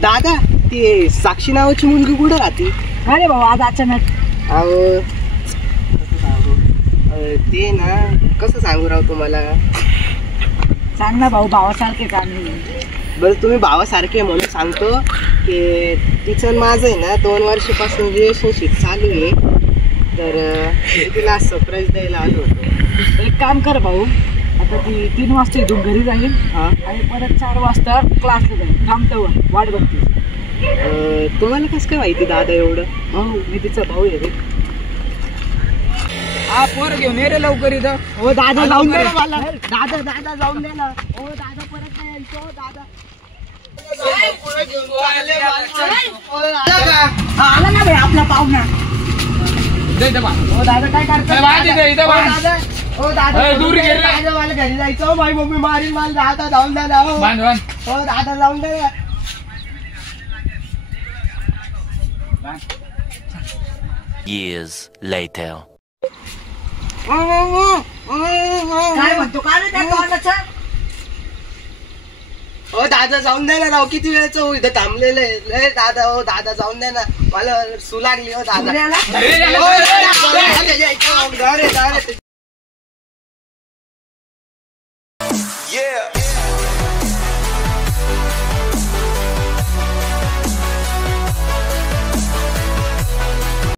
दादा ती साक्षी नावाची मुलगी कुठं राहते? अरे भाऊ आज अचानक अहो ते ना कसं सांगू राव तुम्हाला. सांग ना भाऊ, भावासारखे का नाही? बरं तुम्ही भावासारखे म्हणून सांगतो की तिचं माझं आहे ना 2 वर्षापासून रिलेशनशिप चालू आहे. तर तिला सरप्राईज द्यायला आलो होतो. एक काम कर भाऊ, आता ती 3 वाजता इथून घरी जाईल आणि परत 4 वाजता क्लासला जाईल. थांबतो वाट बघते. तुम्हाला कसं काय माहिती दादा एवढं? भाऊ मी तिचा भाऊ आहे रे. हा पोर घेऊन ये रे लवकर इथं. हो दादा जाऊन दे ना मला. दादा जाऊन दे ना. हो दादा परत नाही यायचं. हो दादा आला ना भाई आपला पाहुणा. हो दादा काय करतो? हो दादा दूर घे रे. दादा मला घरी जायचं. हो माझी मम्मी मारीन मला. दादा जाऊन द्या ना. हो दादा जाऊन दे. Years later. काय म्हणतो काय रे त्या तोंडाचं? हो दादा जाऊन द्या ना राव. किती वेळचं हो इथं थांबलेलं आहे. दादा हो दादा जाऊन द्या ना. मला सू लागली. हो दादा.